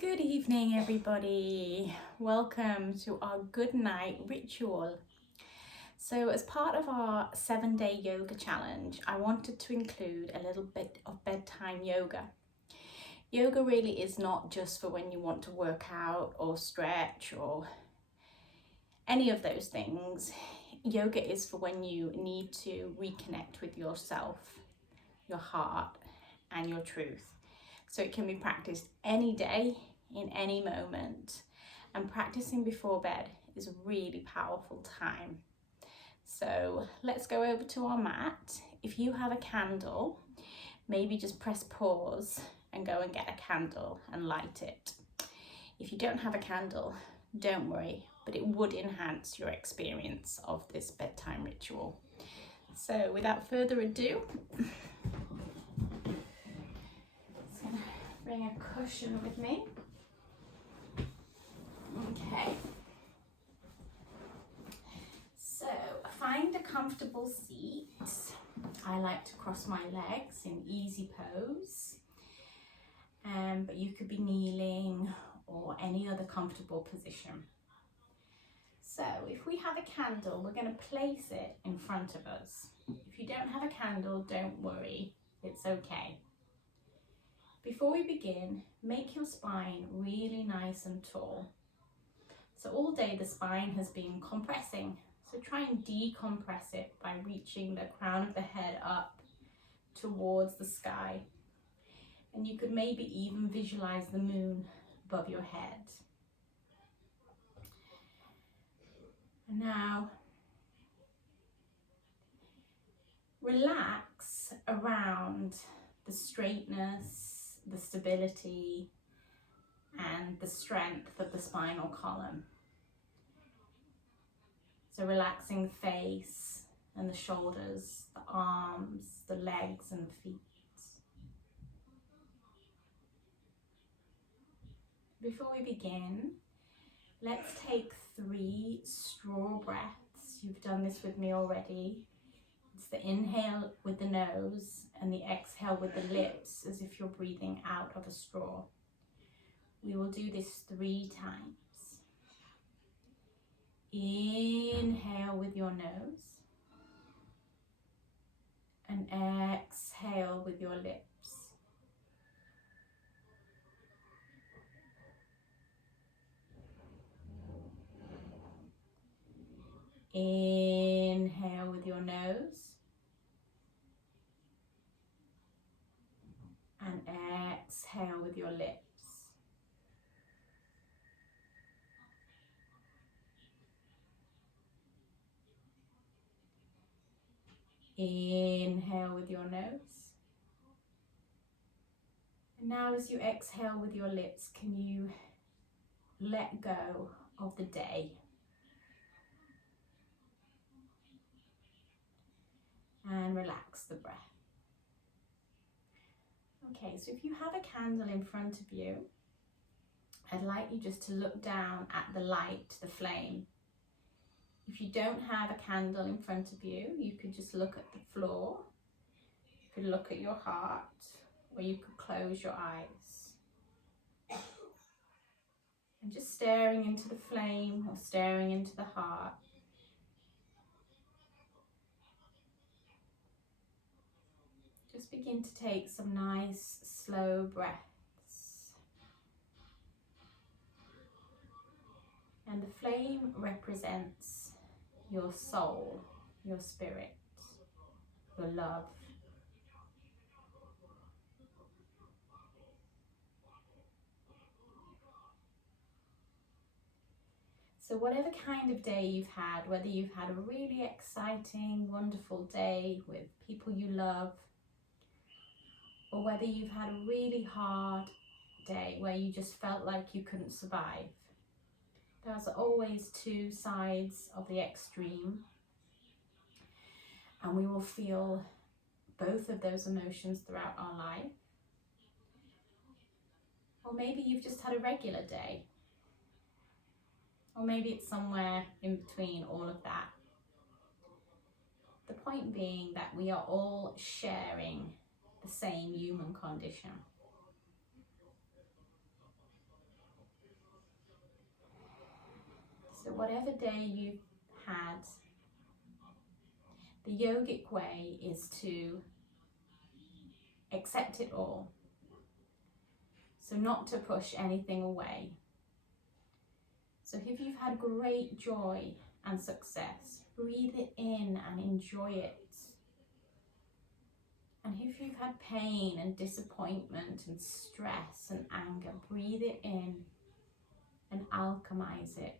Good evening, everybody. Welcome to our good night ritual. So, as part of our 7-day yoga challenge, I wanted to include a little bit of bedtime yoga. Yoga really is not just for when you want to work out or stretch or any of those things. Yoga is for when you need to reconnect with yourself, your heart, and your truth. So it can be practiced any day, in any moment, and practicing before bed is a really powerful time. So let's go over to our mat. If you have a candle, maybe just press pause and go and get a candle and light it. If you don't have a candle, don't worry, but it would enhance your experience of this bedtime ritual. So without further ado, just gonna bring a cushion with me. Okay, so find a comfortable seat. I like to cross my legs in easy pose, but you could be kneeling or any other comfortable position. So if we have a candle, we're going to place it in front of us. If you don't have a candle, don't worry, it's okay. Before we begin, make your spine really nice and tall. So all day the spine has been compressing, so try and decompress it by reaching the crown of the head up towards the sky. And you could maybe even visualize the moon above your head. And now relax around the straightness, the stability, and the strength of the spinal column. So relaxing the face and the shoulders, the arms, the legs and the feet. Before we begin, let's take 3 straw breaths. You've done this with me already. It's the inhale with the nose and the exhale with the lips, as if you're breathing out of a straw. We will do this 3 times. Inhale with your nose and exhale with your lips. Inhale with your nose and exhale with your lips. Inhale with your nose. And now as you exhale with your lips, can you let go of the day? And relax the breath. Okay, so if you have a candle in front of you, I'd like you just to look down at the light, the flame. If you don't have a candle in front of you, you could just look at the floor. You could look at your heart, or you could close your eyes. And just staring into the flame or staring into the heart. Just begin to take some nice, slow breaths. And the flame represents your soul, your spirit, your love. So whatever kind of day you've had, whether you've had a really exciting, wonderful day with people you love, or whether you've had a really hard day where you just felt like you couldn't survive, there's always 2 sides of the extreme, and we will feel both of those emotions throughout our life. Or maybe you've just had a regular day, or maybe it's somewhere in between all of that. The point being that we are all sharing the same human condition. whatever day you've had, the yogic way is to accept it all. So not to push anything away. So if you've had great joy and success, breathe it in and enjoy it. And if you've had pain and disappointment and stress and anger, breathe it in and alchemize it.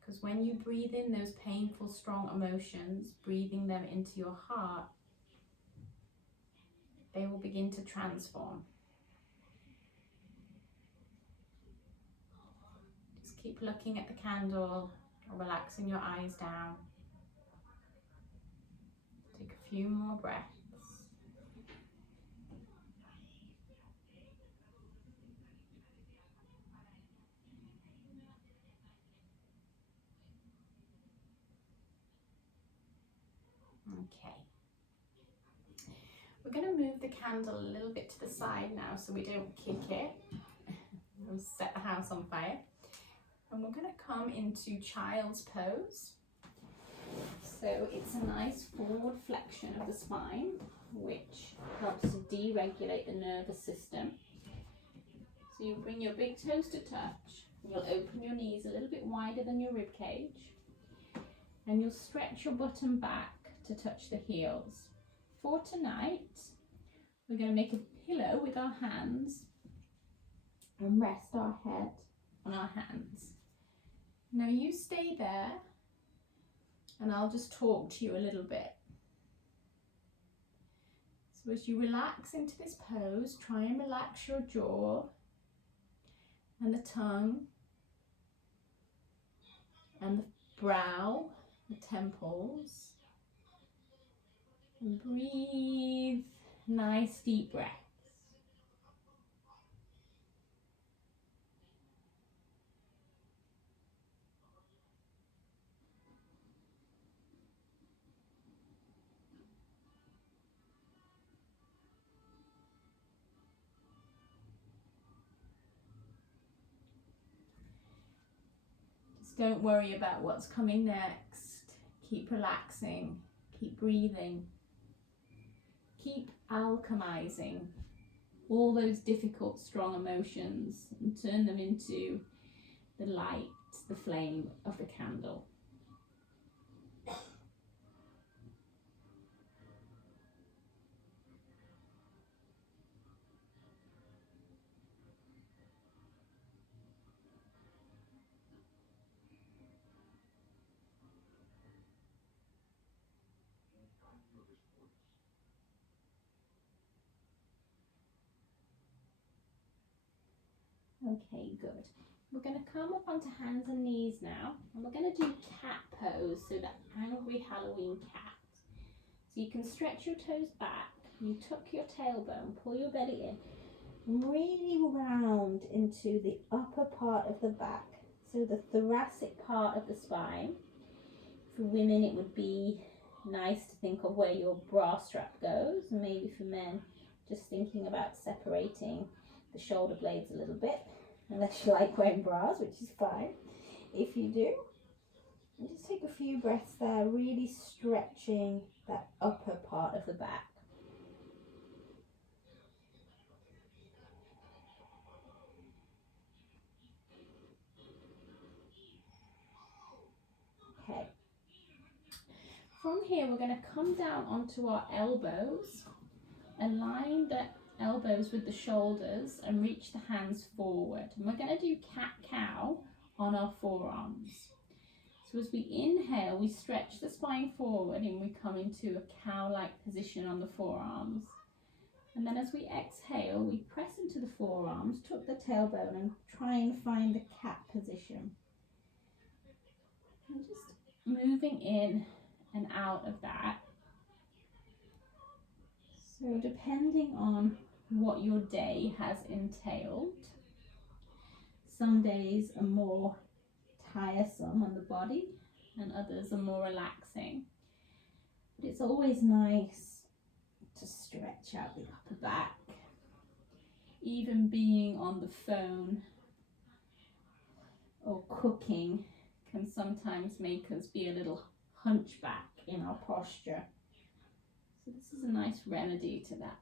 Because when you breathe in those painful, strong emotions, breathing them into your heart, they will begin to transform. Just keep looking at the candle or relaxing your eyes down. Take a few more breaths. Okay. We're going to move the candle a little bit to the side now so we don't kick it. We'll set the house on fire. And we're going to come into child's pose. So it's a nice forward flexion of the spine, which helps to deregulate the nervous system. So you bring your big toes to touch. You'll open your knees a little bit wider than your rib cage. And you'll stretch your bottom back to touch the heels. For tonight, we're going to make a pillow with our hands and rest our head on our hands. Now you stay there and I'll just talk to you a little bit. So as you relax into this pose, try and relax your jaw and the tongue and the brow, the temples. And breathe nice deep breaths. Just don't worry about what's coming next. Keep relaxing, keep breathing. Keep alchemizing all those difficult, strong emotions and turn them into the light, the flame of the candle. Okay, good. We're going to come up onto hands and knees now, and we're going to do cat pose, so that angry Halloween cat. So you can stretch your toes back, you tuck your tailbone, pull your belly in, really round into the upper part of the back, so the thoracic part of the spine. For women, it would be nice to think of where your bra strap goes, and maybe for men, just thinking about separating the shoulder blades a little bit, unless you like wearing bras, which is fine if you do. And just take a few breaths there, really stretching that upper part of the back. Okay. From here, we're going to come down onto our elbows, align the elbows with the shoulders and reach the hands forward. And we're going to do cat-cow on our forearms. So as we inhale, we stretch the spine forward and we come into a cow-like position on the forearms. And then as we exhale, we press into the forearms, tuck the tailbone and try and find the cat position. And just moving in and out of that. So depending on what your day has entailed, some days are more tiresome on the body and others are more relaxing. But it's always nice to stretch out the upper back. Even being on the phone or cooking can sometimes make us be a little hunchback in our posture. So this is a nice remedy to that.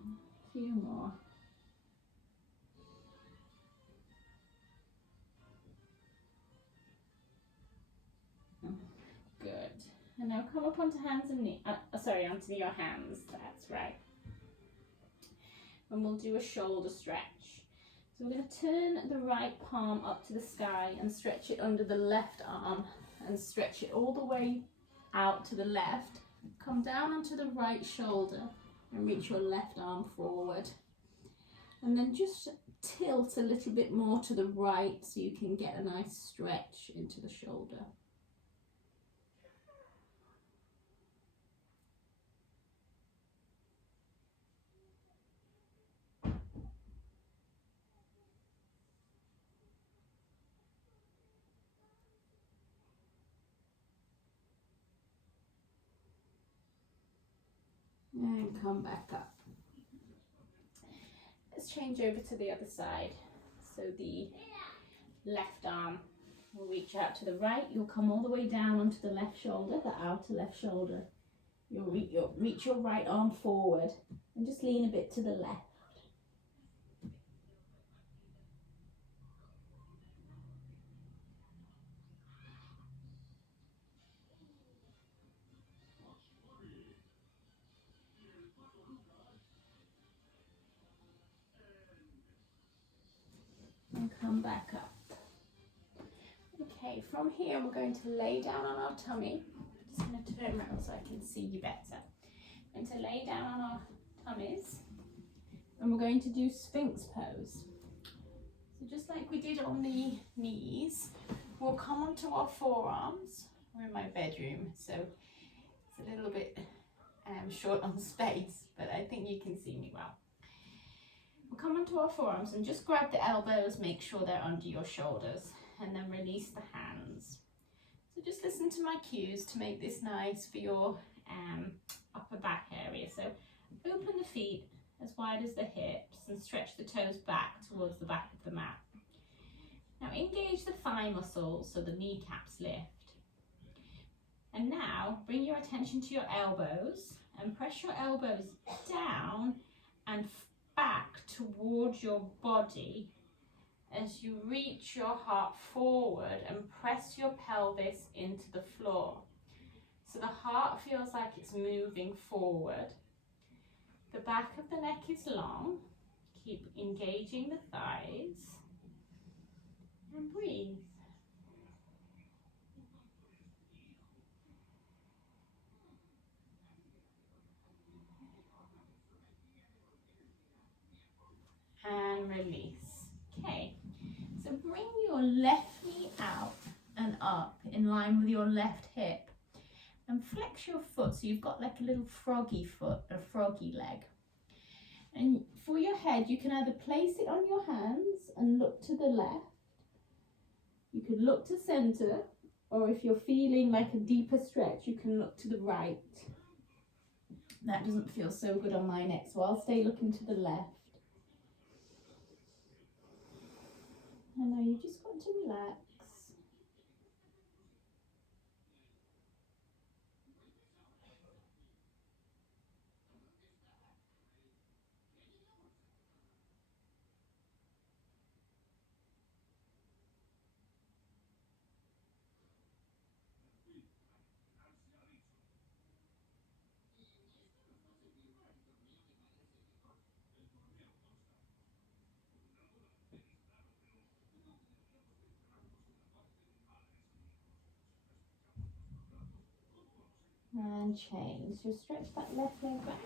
A few more. Good. And now come up onto hands and knees. Onto your hands. That's right. And we'll do a shoulder stretch. So we're going to turn the right palm up to the sky and stretch it under the left arm and stretch it all the way out to the left. Come down onto the right shoulder and reach your left arm forward. And then just tilt a little bit more to the right so you can get a nice stretch into the shoulder. And come back up. Let's change over to the other side. So the left arm will reach out to the right. You'll come all the way down onto the left shoulder, the outer left shoulder. You'll reach your right arm forward and just lean a bit to the left. And come back up. Okay, from here we're going to lay down on our tummy. I'm just going to turn around so I can see you better. We're going to lay down on our tummies and we're going to do Sphinx Pose. So just like we did on the knees, we'll come onto our forearms. We're in my bedroom, so it's a little bit short on space, but I think you can see me well. We'll come onto our forearms and just grab the elbows, make sure they're under your shoulders, and then release the hands. So just listen to my cues to make this nice for your upper back area. So open the feet as wide as the hips and stretch the toes back towards the back of the mat. Now engage the thigh muscles so the kneecaps lift. And now bring your attention to your elbows and press your elbows down and back towards your body as you reach your heart forward and press your pelvis into the floor. So the heart feels like it's moving forward. The back of the neck is long. Keep engaging the thighs and breathe. And release. Okay, so bring your left knee out and up in line with your left hip and flex your foot so you've got like a little froggy foot, a froggy leg. And for your head, you can either place it on your hands and look to the left. You could look to center, or if you're feeling like a deeper stretch, you can look to the right. That doesn't feel so good on my neck, so I'll stay looking to the left. And now you just got to relax. And change. So stretch that left leg back.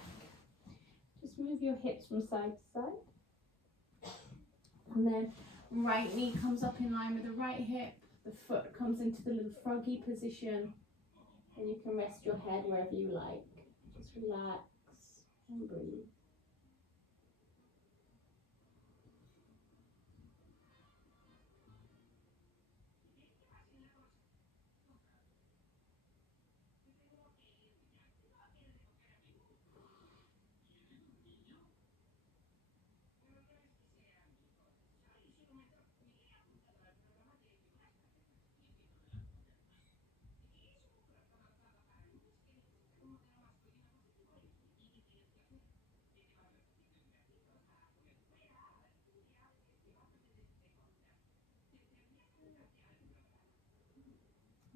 Just move your hips from side to side. And then right knee comes up in line with the right hip. The foot comes into the little froggy position. And you can rest your head wherever you like. Just relax and breathe.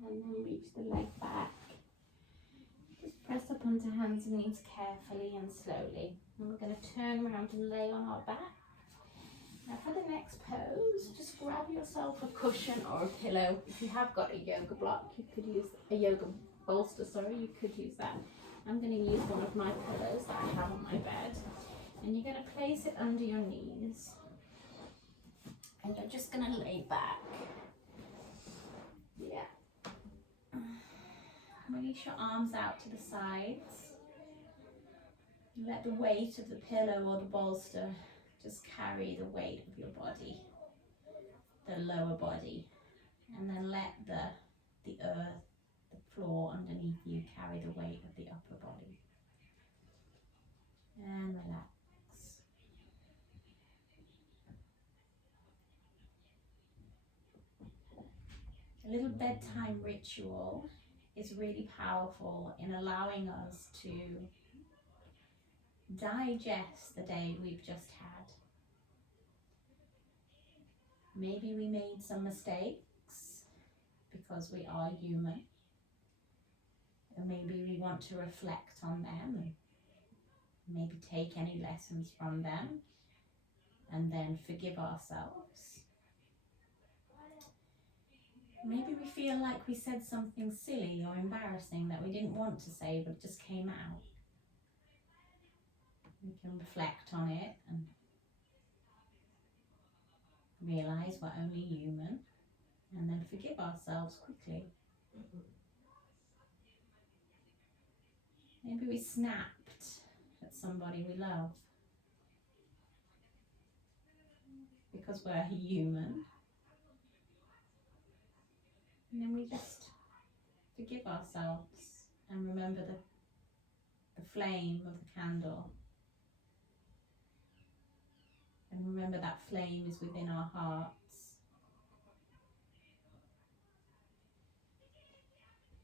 And then reach the leg back. Just press up onto hands and knees carefully and slowly. And we're going to turn around and lay on our back. Now for the next pose, just grab yourself a cushion or a pillow. If you have got a yoga block, you could use a yoga bolster, you could use that. I'm going to use one of my pillows that I have on my bed. And you're going to place it under your knees. And you're just going to lay back. Yeah. Release your arms out to the sides. Let the weight of the pillow or the bolster just carry the weight of your body, the lower body, and then let the earth, the floor underneath you carry the weight of the upper body. And relax. A little bedtime ritual is really powerful in allowing us to digest the day we've just had. Maybe we made some mistakes because we are human, and maybe we want to reflect on them and maybe take any lessons from them and then forgive ourselves. Maybe we feel like we said something silly or embarrassing that we didn't want to say but just came out. We can reflect on it and realize we're only human, and then forgive ourselves quickly. Maybe we snapped at somebody we love because we're human. And then we just forgive ourselves and remember the flame of the candle. And remember that flame is within our hearts.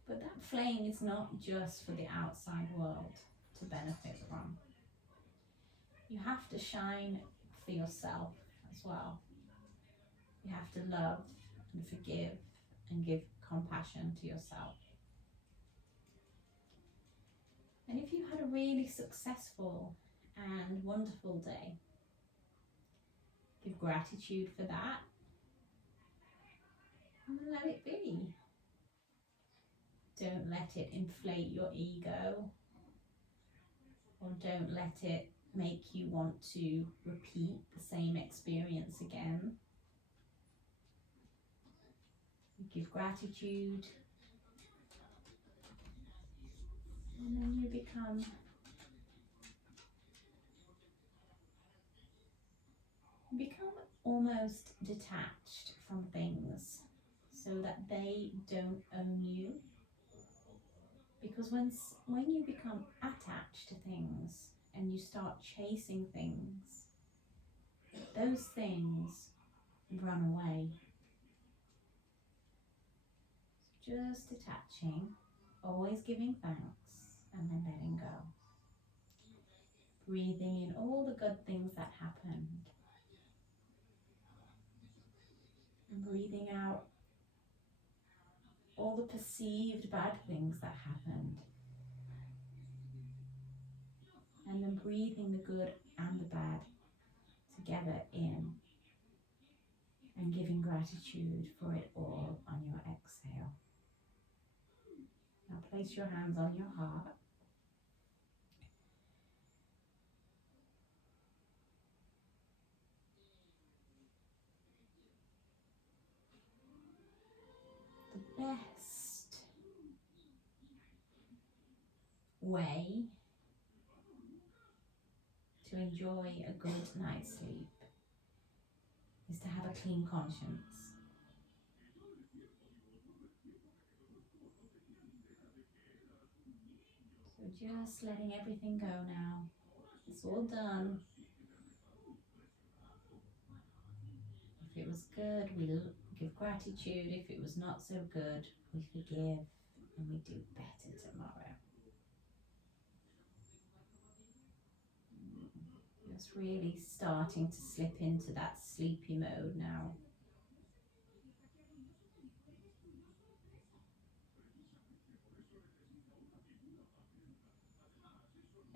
But that flame is not just for the outside world to benefit from. You have to shine for yourself as well. You have to love and forgive and give compassion to yourself. And if you had a really successful and wonderful day, give gratitude for that and then let it be. Don't let it inflate your ego, or don't let it make you want to repeat the same experience again. You give gratitude, and then you become almost detached from things so that they don't own you. Because when you become attached to things and you start chasing things, those things run away. So just detaching, always giving thanks, and then letting go. Breathing in all the good things that happened, and breathing out all the perceived bad things that happened. And then breathing the good and the bad together in, and giving gratitude for it all on your exhale. Now place your hands on your heart. The best way to enjoy a good night's sleep is to have a clean conscience. So just letting everything go now. It's all done. If it was good, we give gratitude. If it was not so good, we forgive, and we do better tomorrow. Just really starting to slip into that sleepy mode now.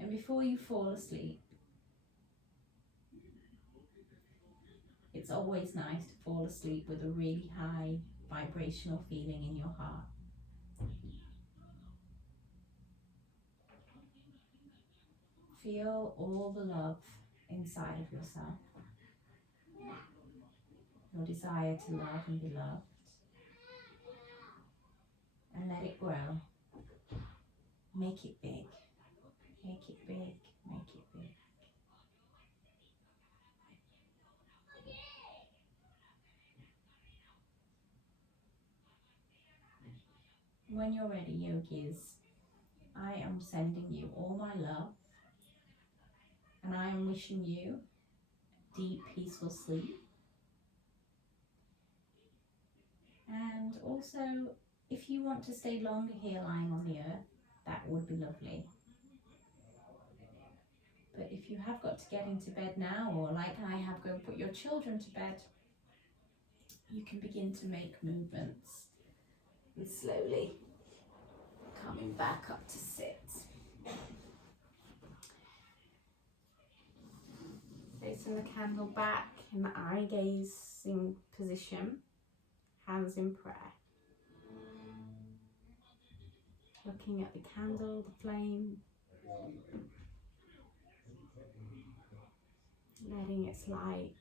And before you fall asleep, it's always nice to fall asleep with a really high vibrational feeling in your heart. Feel all the love inside of yourself, your desire to love and be loved, and let it grow. Make it big, make it big, make it big. When you're ready, yogis, I am sending you all my love, and I am wishing you deep, peaceful sleep. And also, if you want to stay longer here lying on the earth, that would be lovely. But if you have got to get into bed now, or like I have, go and put your children to bed, you can begin to make movements and slowly coming back up to sit. Facing the candle back in the eye gazing position, hands in prayer. Looking at the candle, the flame, letting its light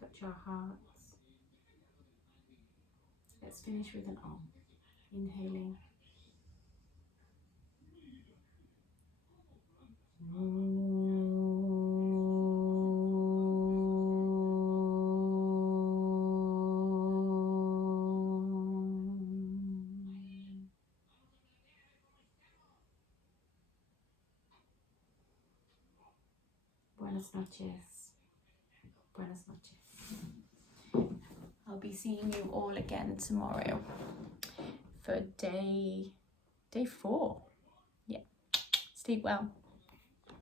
touch our hearts. Let's finish with an Om. Inhaling. Buenas noches. Buenas noches. I'll be seeing you all again tomorrow for day 4. Yeah. Sleep well.